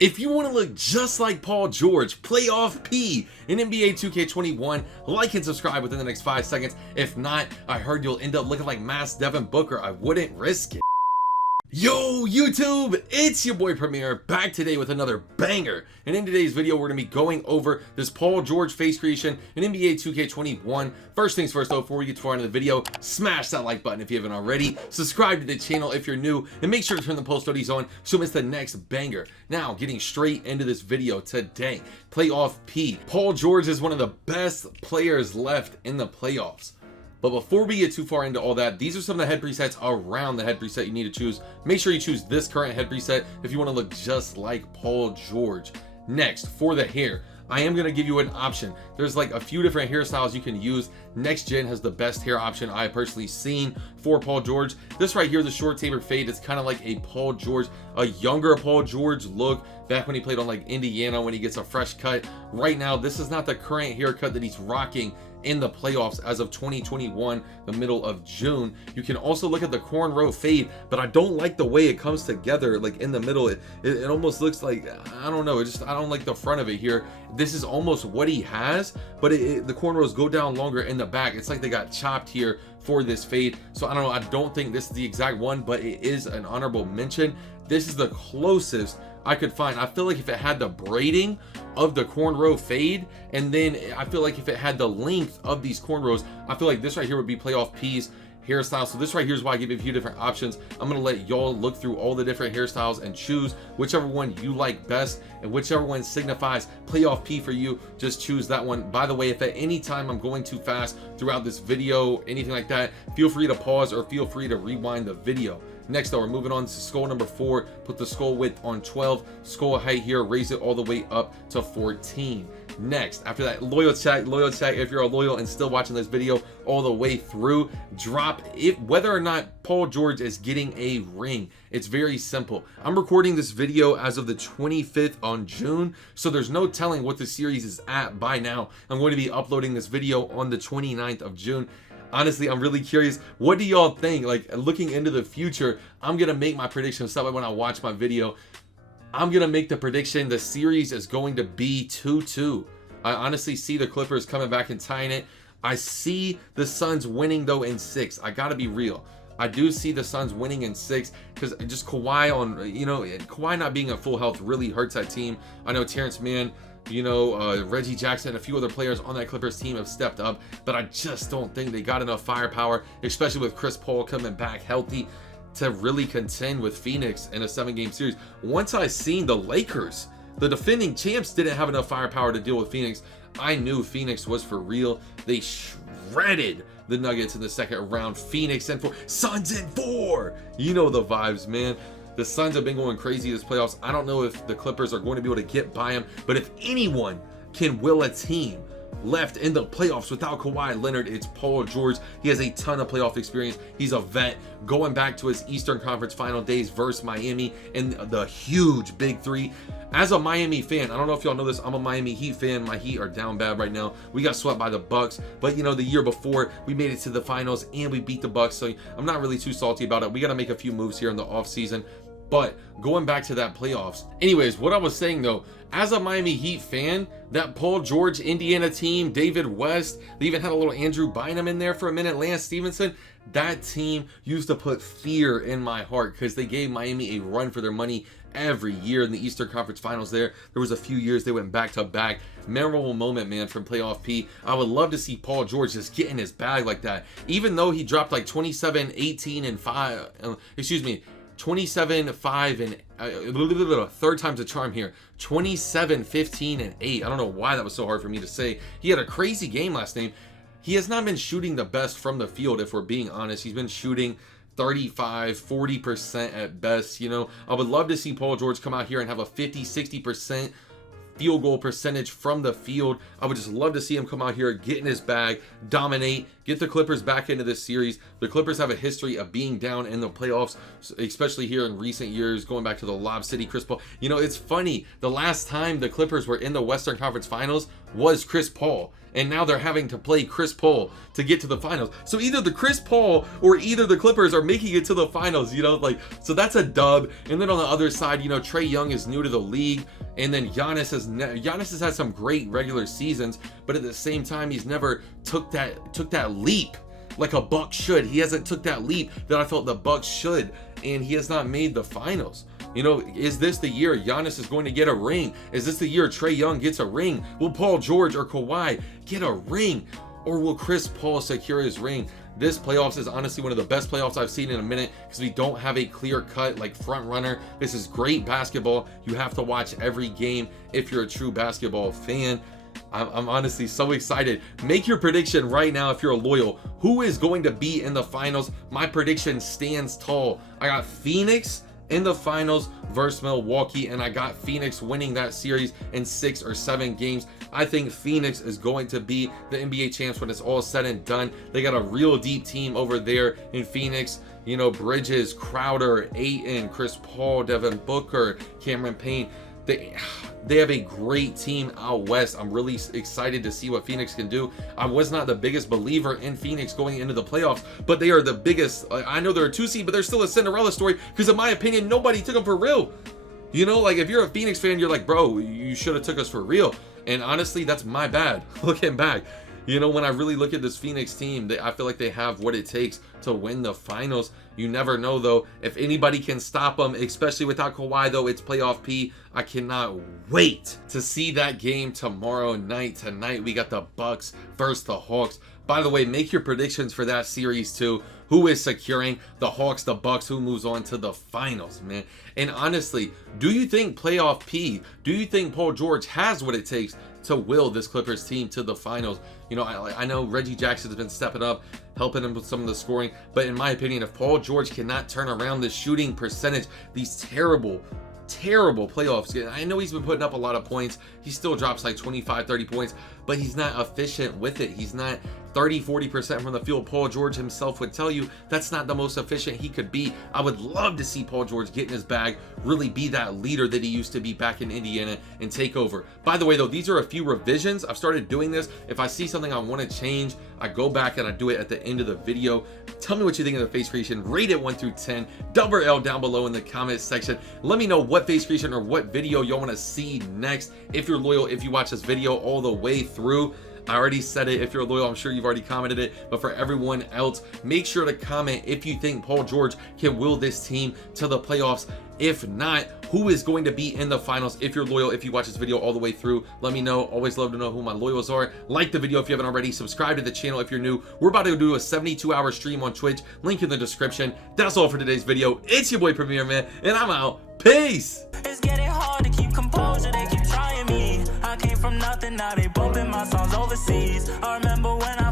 If you want to look just like Paul George, playoff P in NBA 2K21, like and subscribe within the next 5 seconds. If not, I heard you'll end up looking like Mass Devin Booker. I wouldn't risk it. Yo YouTube, it's your boy Premier back today with another banger, and in today's video we're going to be going over this Paul George face creation in NBA 2K21. First things first though, before we get too far into the video, smash that like button if you haven't already, subscribe to the channel if you're new, and make sure to turn the post notifications on so you don't miss the next banger. Now getting straight into this video today, playoff P. Paul George is one of the best players left in the playoffs. But before we get too far into all that, these are some of the head presets around the head preset you need to choose. Make sure you choose this current head preset if you want to look just like Paul George. Next, for the hair, I am going to give you an option. There's like a few different hairstyles you can use. Next Gen has the best hair option I have personally seen for Paul George. This right here, the short taper fade, it's kind of like a Paul George, a younger Paul George look back when he played on like Indiana when he gets a fresh cut. Right now, this is not the current haircut that he's rocking in the playoffs as of 2021, the middle of June. You can also look at the cornrow fade, but I don't like the way it comes together like in the middle. It almost looks like, I don't know, I don't like the front of it here. This is almost what he has, but the cornrows go down longer in the back. It's like they got chopped here for this fade. So I don't know, I don't think this is the exact one, but it is an honorable mention. This is the closest I could find. I feel like if it had the braiding of the cornrow fade, and then I feel like if it had the length of these cornrows, I feel like this right here would be playoff P's hairstyle. So this right here is why I give you a few different options. I'm gonna let y'all look through all the different hairstyles and choose whichever one you like best, and whichever one signifies playoff P for you, just choose that one. By the way, if at any time I'm going too fast throughout this video, anything like that, feel free to pause or feel free to rewind the video. Next though, we're moving on to skull number 4. Put the skull width on 12, skull height here, raise it all the way up to 14. Next, after that, loyal chat, if you're a loyal and still watching this video all the way through, drop it whether or not Paul George is getting a ring. It's very simple. I'm recording this video as of the 25th on June, so there's no telling what the series is at by now. I'm going to be uploading this video on the 29th of June. Honestly, I'm really curious. What do y'all think? Like, looking into the future, I'm gonna make my prediction. So when I watch my video, I'm gonna make the prediction the series is going to be 2-2. I honestly see the Clippers coming back and tying it. I see the Suns winning though in 6. I gotta be real. I do see the Suns winning in 6 because just Kawhi on, you know, Kawhi not being at full health really hurts that team. I know Terrence Mann, you know, Reggie Jackson, a few other players on that Clippers team have stepped up, but I just don't think they got enough firepower, especially with Chris Paul coming back healthy, to really contend with Phoenix in a 7-game series. Once I seen the Lakers, the defending champs, didn't have enough firepower to deal with Phoenix, I knew Phoenix was for real. They shredded the Nuggets in the second round. Phoenix in 4, Suns in 4. You know the vibes, man. The Suns have been going crazy this playoffs. I don't know if the Clippers are going to be able to get by them, but if anyone can will a team left in the playoffs without Kawhi Leonard, it's Paul George. He has a ton of playoff experience. He's a vet, going back to his Eastern Conference final days versus Miami in the huge Big 3. As a Miami fan, I don't know if y'all know this, I'm a Miami Heat fan. My Heat are down bad right now. We got swept by the Bucks, but you know, the year before we made it to the finals and we beat the Bucks, so I'm not really too salty about it. We got to make a few moves here in the offseason. But going back to that playoffs. Anyways, what I was saying though, as a Miami Heat fan, that Paul George Indiana team, David West, they even had a little Andrew Bynum in there for a minute, Lance Stevenson. That team used to put fear in my heart because they gave Miami a run for their money every year in the Eastern Conference Finals there. There was a few years they went back to back. Memorable moment, man, from playoff P. I would love to see Paul George just get in his bag like that. Even though he dropped like 27, 18, and 5, 27, 5, and third time's a charm here. 27, 15, and 8. I don't know why that was so hard for me to say. He had a crazy game last game. He has not been shooting the best from the field, if we're being honest. He's been shooting 35, 40% at best. You know, I would love to see Paul George come out here and have a 50, 60% field goal percentage from the field. I would just love to see him come out here, get in his bag, dominate, get the Clippers back into this series. The Clippers have a history of being down in the playoffs, especially here in recent years, going back to the Lob City Chris Paul. You know, it's funny, the last time the Clippers were in the Western Conference Finals was Chris Paul, and now they're having to play Chris Paul to get to the finals. So either the Chris Paul or either the Clippers are making it to the finals, you know, like, so that's a dub. And then on the other side, you know, Trae Young is new to the league, and then Giannis has had some great regular seasons, but at the same time, he's never took that leap like a Buck should. He hasn't took that leap that I felt the Bucks should, and he has not made the finals. You know, is this the year Giannis is going to get a ring? Is this the year Trae Young gets a ring? Will Paul George or Kawhi get a ring? Or will Chris Paul secure his ring? This playoffs is honestly one of the best playoffs I've seen in a minute, because we don't have a clear-cut like front runner. This is great basketball. You have to watch every game if you're a true basketball fan. I'm honestly so excited. Make your prediction right now if you're loyal. Who is going to be in the finals? My prediction stands tall. I got Phoenix in the finals versus Milwaukee, and I got Phoenix winning that series in 6 or 7 games. I think Phoenix is going to be the NBA champs when it's all said and done. They got a real deep team over there in Phoenix. You know, Bridges, Crowder, Ayton, Chris Paul, Devin Booker, Cameron Payne. They have a great team out west. I'm really excited to see what Phoenix can do. I was not the biggest believer in Phoenix going into the playoffs, but they are the biggest. I know they're a 2 seed, but they're still a Cinderella story, because in my opinion, nobody took them for real. You know, like, if you're a Phoenix fan, you're like, bro, you should have took us for real. And honestly, that's my bad looking back. You know, when I really look at this Phoenix team, I feel like they have what it takes to win the finals. You never know, though, if anybody can stop them, especially without Kawhi, though. It's playoff P. I cannot wait to see that game tomorrow night. Tonight, we got the Bucks versus the Hawks. By the way, make your predictions for that series, too. Who is securing the Hawks, the Bucks? Who moves on to the finals, man? And honestly, do you think playoff P, do you think Paul George has what it takes to will this Clippers team to the finals? You know, I know Reggie Jackson has been stepping up, helping him with some of the scoring, but in my opinion, if Paul George cannot turn around the shooting percentage, these terrible playoffs. I know he's been putting up a lot of points. He still drops like 25, 30 points, but he's not efficient with it. He's not 30, 40% from the field. Paul George himself would tell you that's not the most efficient he could be. I would love to see Paul George get in his bag, really be that leader that he used to be back in Indiana and take over. By the way, though, these are a few revisions. I've started doing this. If I see something I want to change, I go back and I do it at the end of the video. Tell me what you think of the face creation. Rate it 1 through 10. Double L down below in the comment section. Let me know what face creation or what video y'all want to see next. If you're loyal, if you watch this video all the way through. I already said it. If you're loyal, I'm sure you've already commented it, but for everyone else, make sure to comment if you think Paul George can will this team to the playoffs. If not, who is going to be in the finals? If you're loyal, if you watch this video all the way through, let me know. Always love to know who my loyals are. Like the video if you haven't already. Subscribe to the channel if you're new. We're about to do a 72-hour stream on Twitch. Link in the description. That's all for today's video. It's your boy Premier Man, and I'm out. Peace. It's getting hard to keep composure. They keep trying me. I came from nothing, now they bumping my songs overseas. I remember when I